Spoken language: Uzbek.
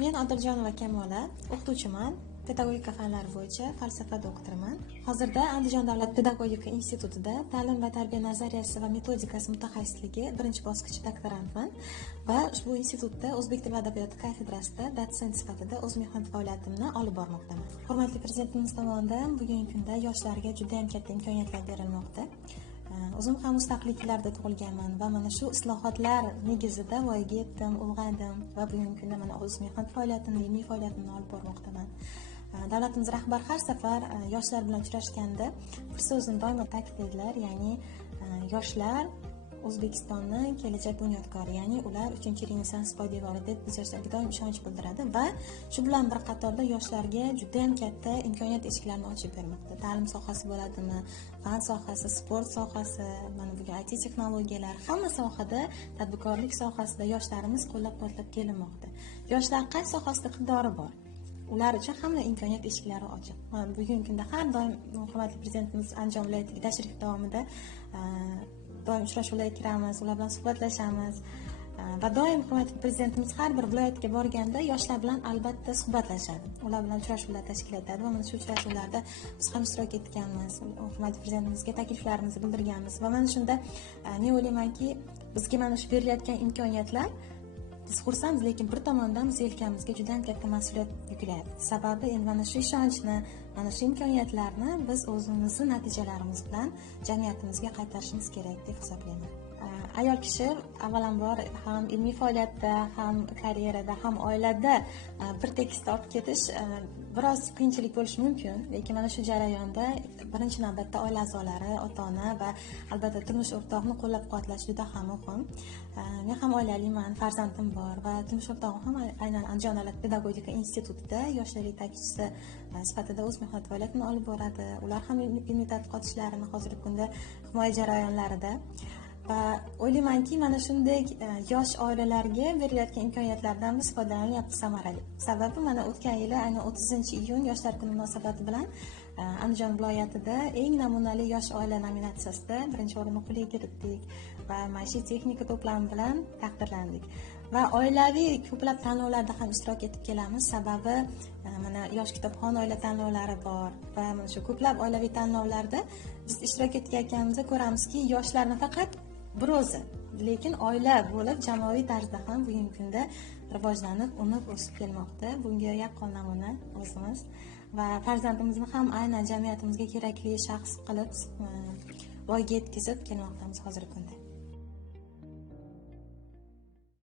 Men Odiljonova Kamola, o'qituvchiman. Pedagogika fanlari bo'yicha falsafa doktoriman. Hozirda Andijon davlat pedagogika institutida ta'lim va tarbiya nazariyasi va metodikasi mutaxassisligi 1-bosqich doktorantman va ushbu institutda o'zbek tili va adabiyoti kafedrasida dotsent sifatida o'z mehnat faoliyatimni olib bormoqdaman. Hurmatli prezidentimiz tomonidan bugungi kunda yoshlarga juda ham katta imkoniyatlar berilmoqda. O'zim ham mustaqilliklarda tug'ilganman va mana shu islohotlar negizida voyaga yetdim, ulg'aydim va bugungi kunda mana o'z mehnat faoliyatimni, ilmiy faoliyatimni olib bormoqdaman. Davlatimiz rahbari har safar yoshlar bilan uchrashganda bir so'zni doimo ta'kidlaydilar, ya'ni yoshlar O'zbekistonni kelajak bunyodkori, ya'ni ular 3-renessans poydevori deb biz yoshlarga doim ishonch bildiradi va shu bilan bir qatorda yoshlarga juda ham katta imkoniyat eshiklarini ochib bermoqda. Ta'lim sohasi bo'ladimi, fan sohasi, sport sohasi, mana bu IT texnologiyalar, hamma sohada, tadbirkorlik sohasida yoshlarimiz qo'llab-quvvatlab kelinmoqda. Yoshlar qaysi sohasida iqtidori bor? Ular uchun hamma imkoniyat eshiklari ochiq. Bugungi kunda har doim hurmatli prezidentimiz Andijon viloyatiga tashrif davomida doim uchrashuvlarga kiramiz, ular bilan suhbatlashamiz va doim hurmatli prezidentimiz har bir viloyatga borganda yoshlar bilan albatta suhbatlashadi. Ular bilan uchrashuvlar tashkil etadi va mana shu uchrashuvlarda biz ham ishtirok etganmiz. Hurmatli prezidentimizga takliflarimizni bildirganmiz va mana shunda men o'ylaymanki, bizga mana shu berilayotgan imkoniyatlar biz xursandmiz, lekin bir tomondan biz yelkamizga juda ham katta mas'uliyat yuklayapti. Sababi endi mana shu ishonchni, mana shu imkoniyatlarni biz o'zimizni natijalarimiz bilan jamiyatimizga qaytarishimiz kerak deb hisoblayman. Ayol kishi avvalambor ham ilmiy faoliyatda, ham karyerada, ham oilada bir tekisda olib ketish biroz qiyinchilik bo'lishi mumkin, lekin mana shu jarayonda birinchi navbatda oila a'zolari, ota-ona va albatta turmush o'rtog'ini qo'llab-quvvatlash juda ham muhim. Men ham oilaliman, farzandim bor va turmush o'rtog'im ham aynan Andijon davlat pedagogika institutida yoshlar yetakchisi sifatida o'z mehnat faoliyatini olib boradi. Ular ham ilmiy tadqiqot ishlarini hozirgi kunda himoya jarayonlarida. Va o'ylaymanki, mana shunday yosh oilalarga berilayotgan imkoniyatlardan biz foydalanyapmiz samarali. Sababi mana o'tgan yili aynan 30-iyun yoshlar kuni munosabati bilan Andijon viloyatida eng namunali yosh oila nominatsiyasida 1-o'rinni qo'lga kiritdik va maishiy texnika to'plami bilan taqdirlandik. Va oilaviy ko'plab tanlovlarda ham ishtirok etib kelamiz. Sababi mana yosh kitobxon oila tanlovlari bor va mana shu ko'plab oilaviy tanlovlarda biz ishtirok etganimizda ko'ramizki, yoshlar nafaqat bir o'zi, lekin oila bo'lib jamoaviy tarzda ham bugungi kunda rivojlanib, unib o'sib kelmoqda. Bunga yaqqol namuna o'zimiz va farzandimizni ham aynan jamiyatimizga kerakli shaxs qilib voyaga yetkazib kelmoqdamiz hozirgi kunda.